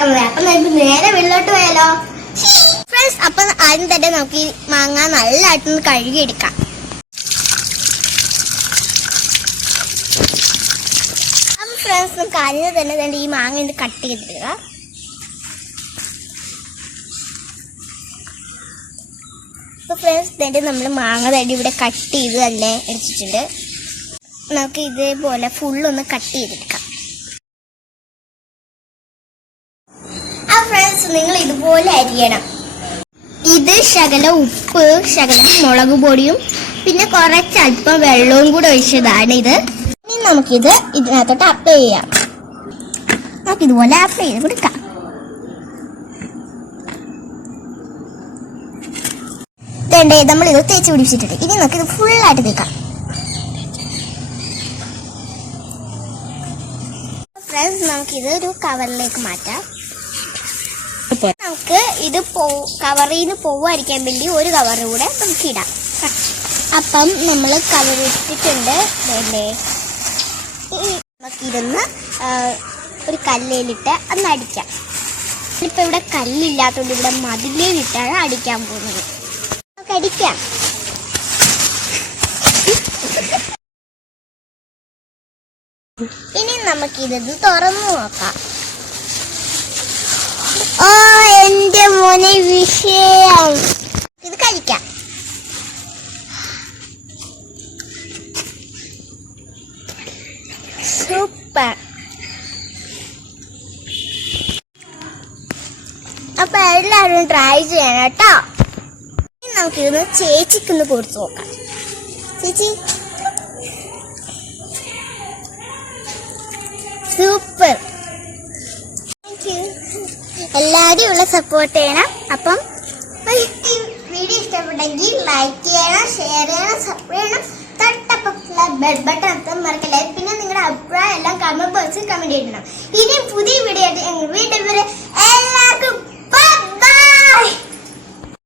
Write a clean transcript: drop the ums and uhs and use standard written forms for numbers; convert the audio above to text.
ഉണ്ടാക്കുന്നത്. അപ്പൊ നമുക്ക് നേരെ വെള്ളോട്ട് പോയാലോ ഫ്രണ്ട്സ്. അപ്പൊ ആദ്യം തന്നെ നമുക്ക് ഈ മാങ്ങ നല്ലതായിട്ടൊന്ന് കഴുകിയെടുക്കാം. അപ്പൊ ഫ്രണ്ട്സ് നമുക്ക് ആദ്യം തന്നെ ഈ മാങ്ങ ഇത് കട്ട് ചെയ്തിടുക. അപ്പൊ ഫ്രണ്ട്സ് തന്നെ നമ്മൾ മാങ്ങ തന്നെ ഇവിടെ കട്ട് ചെയ്ത് തന്നെ എടുത്തിട്ടുണ്ട്. നമുക്ക് ഇതേപോലെ ഫുള്ളൊന്ന് കട്ട് ചെയ്തെടുക്കാം. ആ ഫ്രണ്ട്സ് നിങ്ങൾ ഇതുപോലെ അരിയണം. ഇത് ശകലം ഉപ്പ്, ശകലം മുളക് പൊടിയും പിന്നെ കുറച്ച് അല്പം വെള്ളവും കൂടെ ഒഴിച്ചതാണ് ഇത്. ഇനി നമുക്കിത് ഇതിനകത്തോട്ട് അപ്ലൈ ചെയ്യാം. നമുക്കിതുപോലെ അപ്ലൈ ചെയ്ത് കൊടുക്കാം. നമ്മളിത് തേച്ച് പിടിപ്പിച്ചിട്ടുണ്ട്. ഇനി നമുക്കിത് ഫുള്ളായിട്ട് തേക്കാം. ഫ്രണ്ട്സ് നമുക്കിത് ഒരു കവറിലേക്ക് മാറ്റാം. നമുക്ക് ഇത് കവറിൽ നിന്ന് പോവാതിരിക്കാൻ വേണ്ടി ഒരു കവർ കൂടെ നമുക്ക് ഇടാം. അപ്പം നമ്മൾ കവറിട്ടിട്ടുണ്ട്. നമുക്കിതൊന്ന് ഒരു കല്ലിലിട്ട് ഒന്ന് അടിക്കാം. ഇപ്പം ഇവിടെ കല്ലില്ലാത്തതുകൊണ്ട് ഇവിടെ മതിലിലിട്ടാണ് അടിക്കാൻ പോകുന്നത്. നമുക്ക് അടിക്കാം. ഇനി നമുക്കിത് തുറന്നു നോക്കാം. ഓ എന്റെ മോനെ വിഷയം. ഇത് കഴിക്കാം. സൂപ്പർ. അപ്പൊ എല്ലാവരും ട്രൈ ചെയ്യണം കേട്ടോ. ഇനി നമുക്കിതൊന്ന് ചേച്ചിക്കൊന്ന് കൊടുത്തു നോക്കാം. ചേച്ചി സൂപ്പർ. എല്ലാവരും ഉള്ള സപ്പോർട്ട് ചെയ്യണം. അപ്പം വീഡിയോ ഇഷ്ടപ്പെട്ടെങ്കിൽ ലൈക്ക് ചെയ്യണം, ഷെയർ ചെയ്യണം, സബ്സ്ക്രൈബ് ചെയ്യണം. തൊട്ടപ്പുറത്തുള്ള ബെൽ ബട്ടൺ അമർത്താൻ മറക്കല്ലേ. പിന്നെ നിങ്ങളുടെ അഭിപ്രായം എല്ലാം കമന്റ് ബോക്സിൽ കമന്റ് ചെയ്യണം. ഇനി പുതിയ വീഡിയോ ആയിട്ട് വീണ്ടും എല്ലാവർക്കും ബൈ.